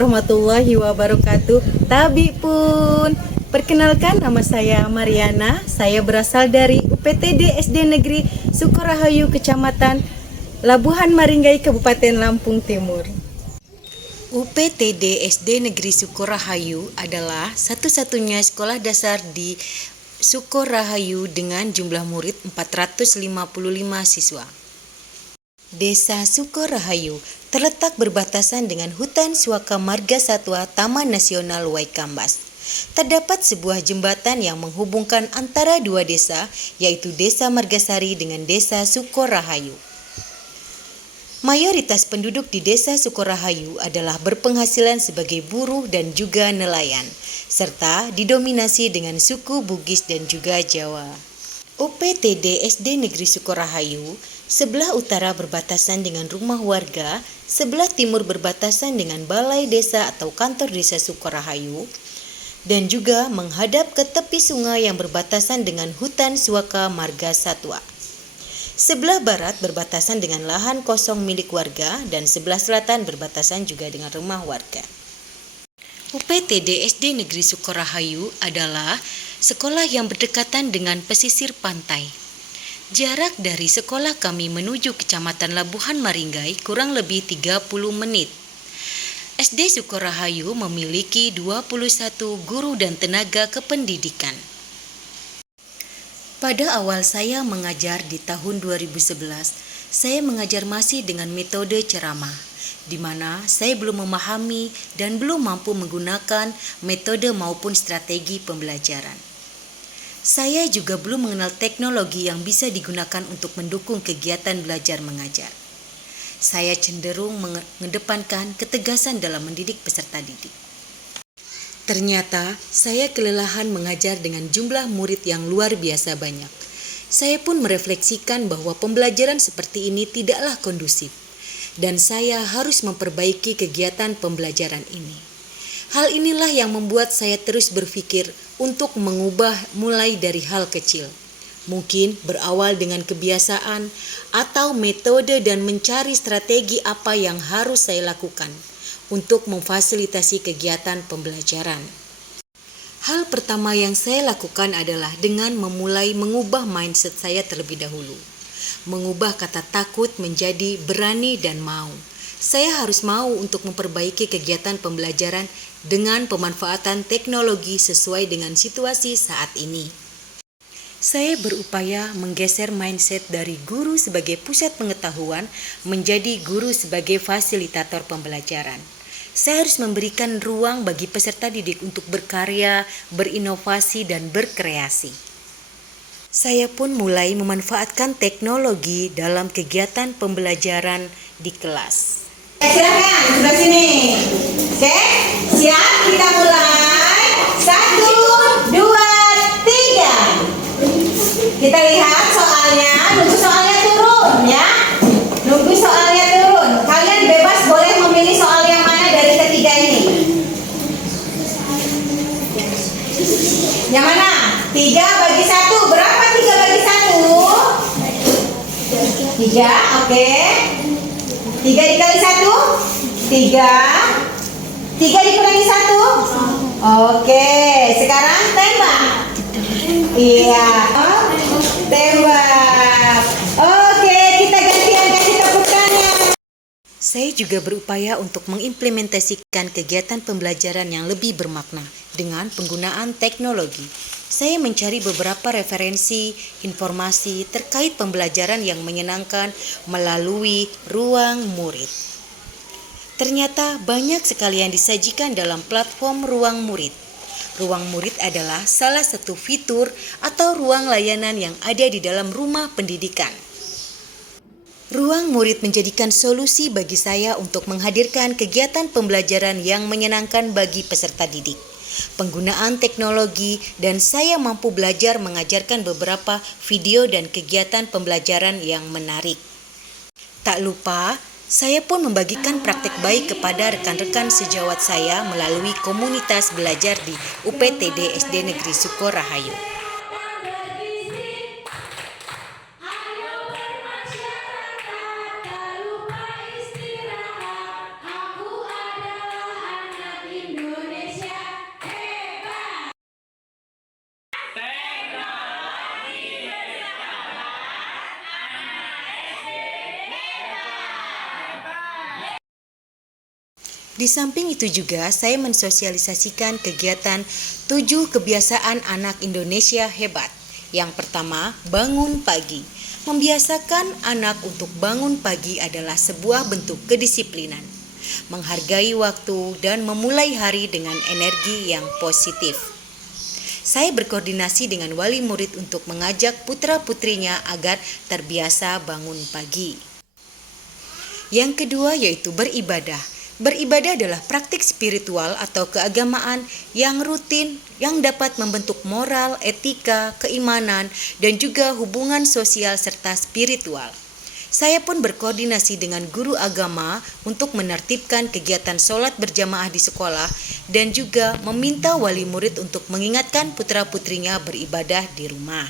warahmatullahi wabarakatuh. Tabi pun. Perkenalkan, nama saya Mariana. Saya berasal dari UPTD SD Negeri Sukorahayu, Kecamatan Labuhan Maringgai, Kabupaten Lampung Timur. UPTD SD Negeri Sukorahayu adalah satu-satunya sekolah dasar di Sukorahayu dengan jumlah murid 455 siswa. Desa Sukorahayu terletak berbatasan dengan Hutan Suaka Marga Satwa Taman Nasional Waikambas. Terdapat sebuah jembatan yang menghubungkan antara dua desa, yaitu Desa Margasari dengan Desa Sukorahayu. Mayoritas penduduk di Desa Sukorahayu adalah berpenghasilan sebagai buruh dan juga nelayan, serta didominasi dengan suku Bugis dan juga Jawa. UPTD SD Negeri Sukorahayu sebelah utara berbatasan dengan rumah warga, sebelah timur berbatasan dengan balai desa atau kantor desa Sukorahayu, dan juga menghadap ke tepi sungai yang berbatasan dengan Hutan Suaka Marga Satwa. Sebelah barat berbatasan dengan lahan kosong milik warga dan sebelah selatan berbatasan juga dengan rumah warga. UPTD SD Negeri Sukorahayu adalah sekolah yang berdekatan dengan pesisir pantai. Jarak dari sekolah kami menuju Kecamatan Labuhan Maringgai kurang lebih 30 menit. SD Sukorahayu memiliki 21 guru dan tenaga kependidikan. Pada awal saya mengajar di tahun 2011, saya mengajar masih dengan metode ceramah, di mana saya belum memahami dan belum mampu menggunakan metode maupun strategi pembelajaran. Saya juga belum mengenal teknologi yang bisa digunakan untuk mendukung kegiatan belajar mengajar. Saya cenderung mengedepankan ketegasan dalam mendidik peserta didik. Ternyata saya kelelahan mengajar dengan jumlah murid yang luar biasa banyak. Saya pun merefleksikan bahwa pembelajaran seperti ini tidaklah kondusif, dan saya harus memperbaiki kegiatan pembelajaran ini. Hal inilah yang membuat saya terus berpikir untuk mengubah mulai dari hal kecil. Mungkin berawal dengan kebiasaan atau metode dan mencari strategi apa yang harus saya lakukan untuk memfasilitasi kegiatan pembelajaran. Hal pertama yang saya lakukan adalah dengan memulai mengubah mindset saya terlebih dahulu. Mengubah kata takut menjadi berani dan mau. Saya harus mau untuk memperbaiki kegiatan pembelajaran dengan pemanfaatan teknologi sesuai dengan situasi saat ini. Saya berupaya menggeser mindset dari guru sebagai pusat pengetahuan menjadi guru sebagai fasilitator pembelajaran. Saya harus memberikan ruang bagi peserta didik untuk berkarya, berinovasi, dan berkreasi. Saya pun mulai memanfaatkan teknologi dalam kegiatan pembelajaran di kelas. Silakan, sebelah sini. Oke, siap, kita mulai. 1, 2, 3. Kita lihat soalnya, nunggu soalnya turun ya. Nunggu soalnya turun. Kalian bebas boleh memilih soal yang mana dari ketiga ini. Yang mana? 3 bagi 1. Berapa 3 bagi 1? 3, oke. 3 dikali 1? 3. 3 dikurangi 1? Oke, sekarang tembak. Iya, tembak. Oke, kita gantian kasih tepukannya. Saya juga berupaya untuk mengimplementasikan kegiatan pembelajaran yang lebih bermakna dengan penggunaan teknologi. Saya mencari beberapa referensi, informasi terkait pembelajaran yang menyenangkan melalui ruang murid. Ternyata banyak sekali yang disajikan dalam platform Ruang Murid. Ruang Murid adalah salah satu fitur atau ruang layanan yang ada di dalam rumah pendidikan. Ruang Murid menjadikan solusi bagi saya untuk menghadirkan kegiatan pembelajaran yang menyenangkan bagi peserta didik. Penggunaan teknologi dan saya mampu belajar mengajarkan beberapa video dan kegiatan pembelajaran yang menarik. Tak lupa, saya pun membagikan praktek baik kepada rekan-rekan sejawat saya melalui komunitas belajar di UPTD SD Negeri Sukorahayu. Di samping itu juga saya mensosialisasikan kegiatan 7 kebiasaan anak Indonesia hebat. Yang pertama, bangun pagi. Membiasakan anak untuk bangun pagi adalah sebuah bentuk kedisiplinan, menghargai waktu dan memulai hari dengan energi yang positif. Saya berkoordinasi dengan wali murid untuk mengajak putra-putrinya agar terbiasa bangun pagi. Yang kedua yaitu beribadah. Beribadah adalah praktik spiritual atau keagamaan yang rutin yang dapat membentuk moral, etika, keimanan, dan juga hubungan sosial serta spiritual. Saya pun berkoordinasi dengan guru agama untuk menertibkan kegiatan sholat berjamaah di sekolah dan juga meminta wali murid untuk mengingatkan putra-putrinya beribadah di rumah.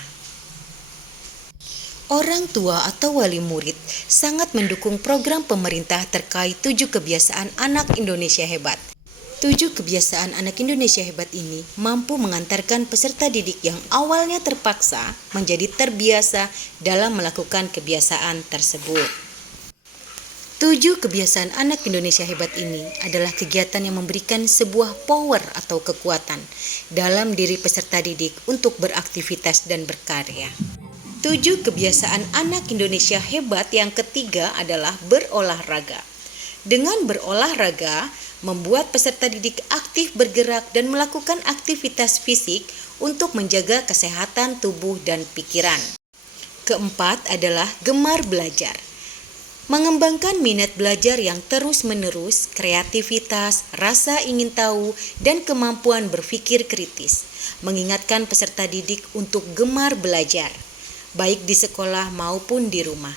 Orang tua atau wali murid sangat mendukung program pemerintah terkait 7 kebiasaan anak Indonesia hebat. 7 kebiasaan anak Indonesia hebat ini mampu mengantarkan peserta didik yang awalnya terpaksa menjadi terbiasa dalam melakukan kebiasaan tersebut. 7 kebiasaan anak Indonesia hebat ini adalah kegiatan yang memberikan sebuah power atau kekuatan dalam diri peserta didik untuk beraktivitas dan berkarya. 7 kebiasaan anak Indonesia hebat yang ketiga adalah berolahraga. Dengan berolahraga, membuat peserta didik aktif bergerak dan melakukan aktivitas fisik untuk menjaga kesehatan tubuh dan pikiran. Keempat adalah gemar belajar. Mengembangkan minat belajar yang terus-menerus, kreativitas, rasa ingin tahu, dan kemampuan berpikir kritis. Mengingatkan peserta didik untuk gemar belajar, baik di sekolah maupun di rumah.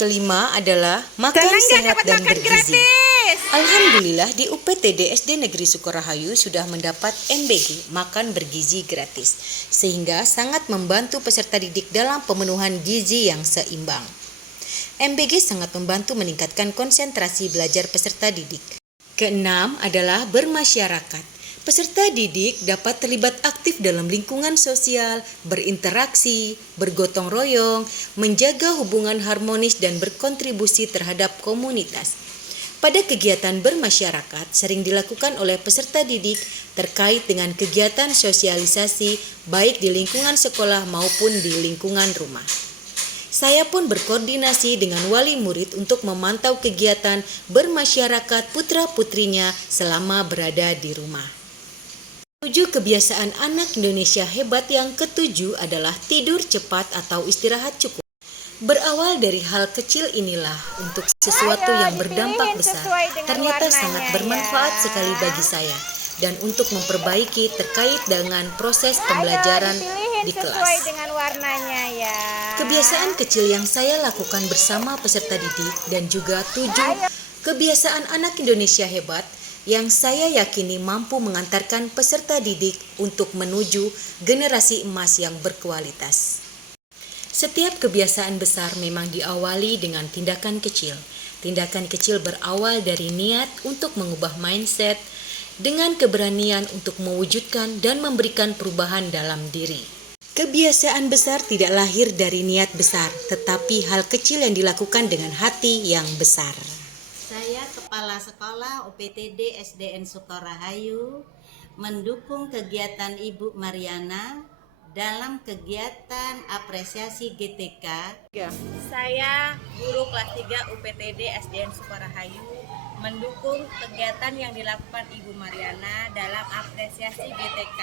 Kelima adalah makan sehat dan bergizi. Alhamdulillah di UPTD SD Negeri Sukorahayu sudah mendapat MBG makan bergizi gratis, sehingga sangat membantu peserta didik dalam pemenuhan gizi yang seimbang. MBG sangat membantu meningkatkan konsentrasi belajar peserta didik. Keenam adalah bermasyarakat. Peserta didik dapat terlibat aktif dalam lingkungan sosial, berinteraksi, bergotong royong, menjaga hubungan harmonis dan berkontribusi terhadap komunitas. Pada kegiatan bermasyarakat sering dilakukan oleh peserta didik terkait dengan kegiatan sosialisasi baik di lingkungan sekolah maupun di lingkungan rumah. Saya pun berkoordinasi dengan wali murid untuk memantau kegiatan bermasyarakat putra-putrinya selama berada di rumah. 7 kebiasaan anak Indonesia hebat yang ketujuh adalah tidur cepat atau istirahat cukup. Berawal dari hal kecil inilah untuk sesuatu yang berdampak besar ternyata sangat bermanfaat sekali bagi saya dan untuk memperbaiki terkait dengan proses pembelajaran di kelas. Kebiasaan kecil yang saya lakukan bersama peserta didik dan juga 7 kebiasaan anak Indonesia hebat yang saya yakini mampu mengantarkan peserta didik untuk menuju generasi emas yang berkualitas. Setiap kebiasaan besar memang diawali dengan tindakan kecil. Tindakan kecil berawal dari niat untuk mengubah mindset dengan keberanian untuk mewujudkan dan memberikan perubahan dalam diri. Kebiasaan besar tidak lahir dari niat besar, tetapi hal kecil yang dilakukan dengan hati yang besar. Saya Kepala Sekolah UPTD SDN Sukorahayu mendukung kegiatan Ibu Mariana dalam kegiatan apresiasi GTK. Saya guru kelas 3 UPTD SDN Sukorahayu mendukung kegiatan yang dilakukan Ibu Mariana dalam apresiasi GTK